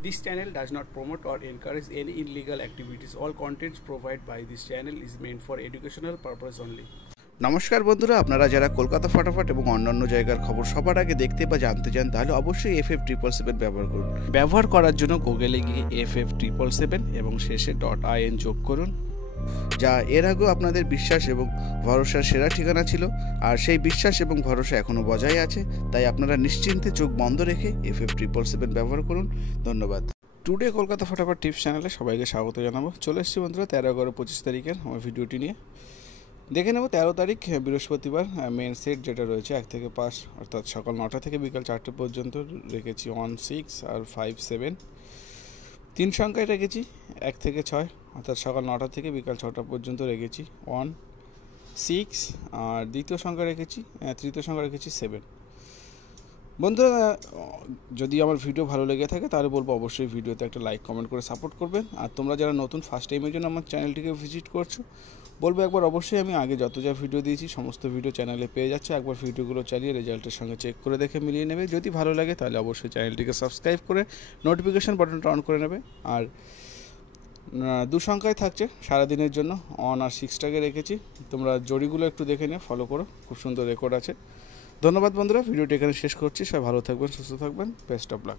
This channel does not promote or encourage any illegal activities. All contents provided by this channel is meant for educational purpose only. নমস্কার বন্ধুরা, আপনারা যারা কলকাতা ফটাফট এবং অন্যান্য জায়গার খবর সবার আগে দেখতে বা জানতে চান তাহলে অবশ্যই FF777 ব্যবহার করুন। ব্যবহার করার জন্য গুগলে গিয়ে FF777 এবং শেষে .in যোগ করুন, যা এর আগেও আপনাদের বিশ্বাস এবং ভরসার সেরা ঠিকানা ছিল, আর সেই বিশ্বাস এবং ভরসা এখনও বজায় আছে। তাই আপনারা নিশ্চিন্তে চোখ বন্ধ রেখে FF777 ব্যবহার করুন। ধন্যবাদ। টুডে কলকাতা ফটাফট টিপস চ্যানেলে সবাইকে স্বাগত জানাবো। চলে এসেছি বন্ধুরা 13/11/25 তারিখের আমার ভিডিওটি নিয়ে। দেখে নেব 13 তারিখ বৃহস্পতিবার মেন সেট যেটা রয়েছে 1 থেকে 5 অর্থাৎ সকাল 9টা থেকে বিকাল 4টে পর্যন্ত রেখেছি 1, 6 আর 5, 7। 3 সংখ্যায় রেখেছি 1 থেকে 6 অর্থাৎ সকাল 9টা থেকে বিকাল 6টা পর্যন্ত রেখেছি 1, 6 আর তৃতীয় সংখ্যা রেখেছি 7। বন্ধুরা, যদি আমার ভিডিও ভালো লেগে থাকে তাহলে বলবো অবশ্যই ভিডিওতে একটা লাইক কমেন্ট করে সাপোর্ট করবেন। আর তোমরা যারা নতুন ফার্স্ট টাইমের জন্য আমার চ্যানেলটিকে ভিজিট করছো, বলবো একবার অবশ্যই আমি আগে যত যা ভিডিও দিয়েছি সমস্ত ভিডিও চ্যানেলে পেয়ে যাচ্ছে। একবার ভিডিওগুলো চালিয়ে রেজাল্টের সঙ্গে চেক করে দেখে মিলিয়ে নেবে। যদি ভালো লাগে তাহলে অবশ্যই চ্যানেলটিকে সাবস্ক্রাইব করে নোটিফিকেশান বাটনটা অন করে নেবে। আর 2 সংখ্যায় থাকছে সারাদিনের জন্য 1 আর 6টাকে রেখেছি। তোমরা জড়িগুলো একটু দেখে নিও, ফলো করো, খুব সুন্দর রেকর্ড আছে। ধন্যবাদ বন্ধুরা, ভিডিওটি এখানে শেষ করছি। সবাই ভালো থাকবেন, সুস্থ থাকবেন, বেস্ট অফ লাক।